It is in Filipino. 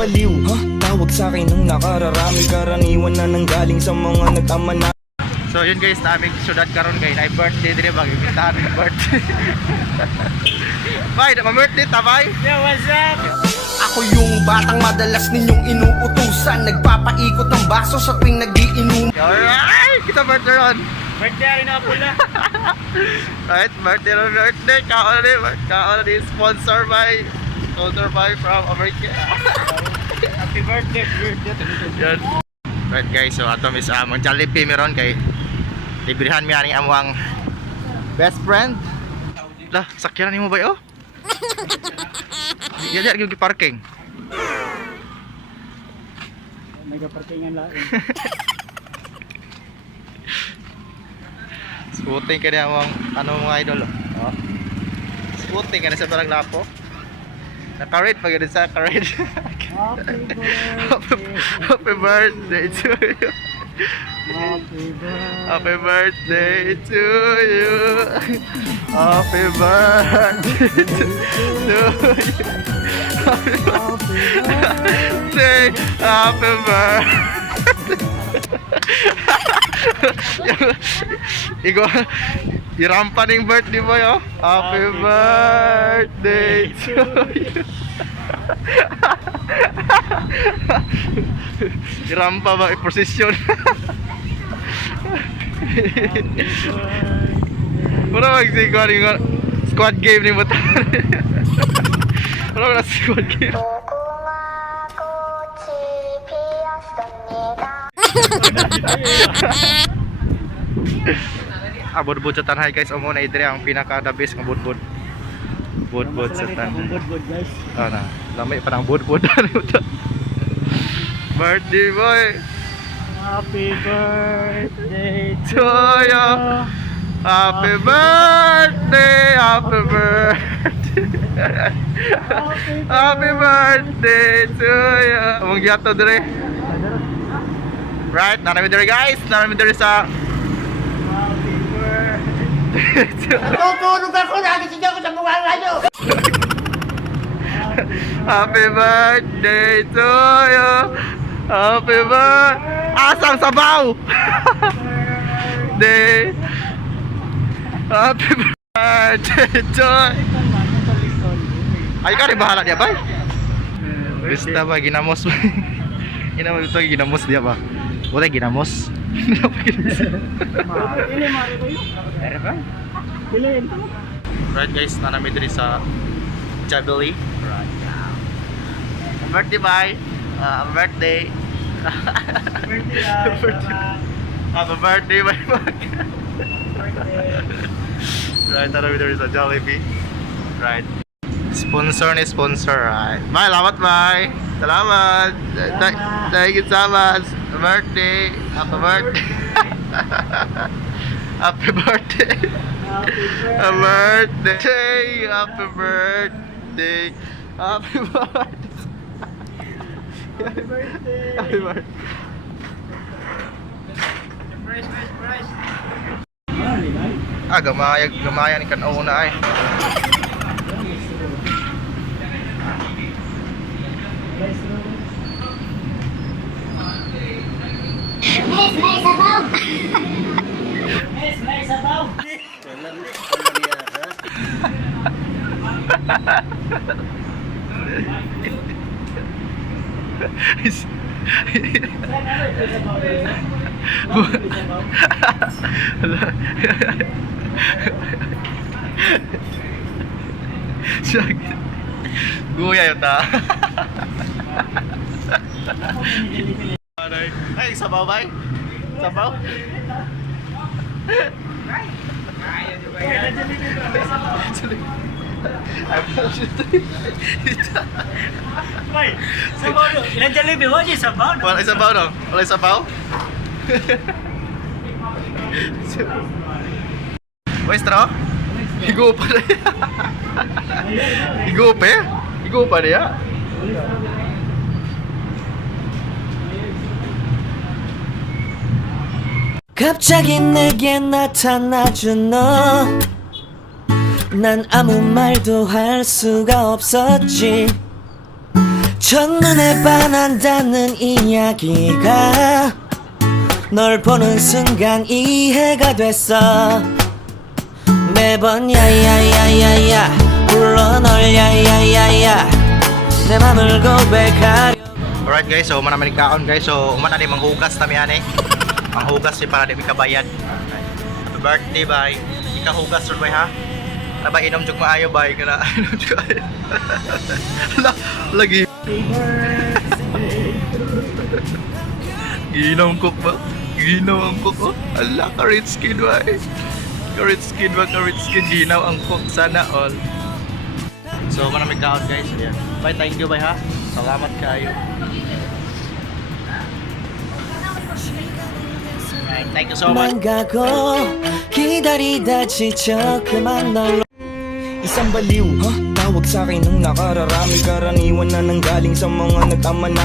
baliw. Tawag sa akin ng nakararami, karaniwan na nanggaling sa mga nagtama na. So yun guys, naming syudad karon kay na birthday dire bag imbitahan ng birthday. Bye, na birthday ta bye. Yeah, what's up? Ako yung batang madalas ninyong inuutusan, nagpapaikot ng baso sa tuwing nagiinom. Alright, kita birthday ron. Birthday na pula. Right, birthday ron, birthday. Kaon ni sponsor by from America. Happy birthday, Yan. Right guys, so ato is among jollibee meron kay librihan mi ani among best friend. Lah, sakyanan nimo ba yo? Iya gyud parking. May parkingan lang. Scooting ka niya among ano mga idol. Oh. Scooting ka na sa barang lapo. Naka-rate pag ganun sa ka-rate. Happy birthday to you. Happy birthday to you. Happy birthday to you. Happy birthday. Happy birthday. Igo, irampa ning birthday mo yo. Happy birthday to you. Irampa ba i-procession? Wala magsigwa rin squad game ni mo. Wala na squad game. Budbud sa tanhay guys, amo na idre ang pinaka the best nga budbud. Budbud sa tanhay. Budbud guys. Na, lamay pa ng budbud. Birthday boy. Happy birthday To you. Happy birthday. Happy birthday. Happy birthday to you. Among giato dire. Right, narami dire guys. Narami dire sa Tutulog ako, nagising ako sa mga radyo. Happy birthday to you. Happy birthday. Asang sabaw. Day. Happy birthday to you. Ay ka rin bahala dia ba? Basta ba ginamos ba? Ginamos ito ginamos dia ba? Wala ginamos. Ini mari ko yun. Piliin to. Right guys, nanami diri sa Jubilee. Right now. Birthday bye. Birthday. Happy birthday bye. Right, nanami diri sa Jollibee. Right. Sponsor ni sponsor. Right. Bye, salamat bye. Salamat. Thank you so much. Birthday. Happy birthday. Happy birthday. Happy birthday. Happy birthday. Happy birthday. Happy birthday. Happy birthday. Surprise. Gamayan ikan una ay. May sabaw. Guya yun ta. Ay, sabaw ba? Sabaw? May sabaw no. Ilan jollibee mo di sabaw no? Wala sabaw no? Wala sabaw? Maestro? Higo pa rin. Higo pa eh? Higo pa rin ah? 갑자기 내게 나타나준 너, 난 아무 말도 할 수가 없었지. 첫눈에 반한다는 이야기가 널 보는 순간 이해가 됐어. 매번 야야야야야 불러 널 야야야야 내 맘을 고백하려. Alright guys, so manaman kaon guys. So umana ni manghugas na miyan eh. Manghugas ni para di mi kabayad. Happy birthday bay. Ikahugas ron bay ha. Naba inom jug maayo bay kana. Inom jug maayo. Lagi. Ginom ko ba? Ginaw ang cook oh. Ala ka rich kid bay. Ka-rich kid ba? Ka-rich kid ginaw ang cook sana all. So manaman kaon guys. Yeah. Bye, thank you bay ha. Salamat kayo. Thank you so much. 망가고 기다리다 지쳐 그만 널. Isang baliw, tawag sa akin ng nakararami. Karaniwan na nanggaling sa mga nagtama na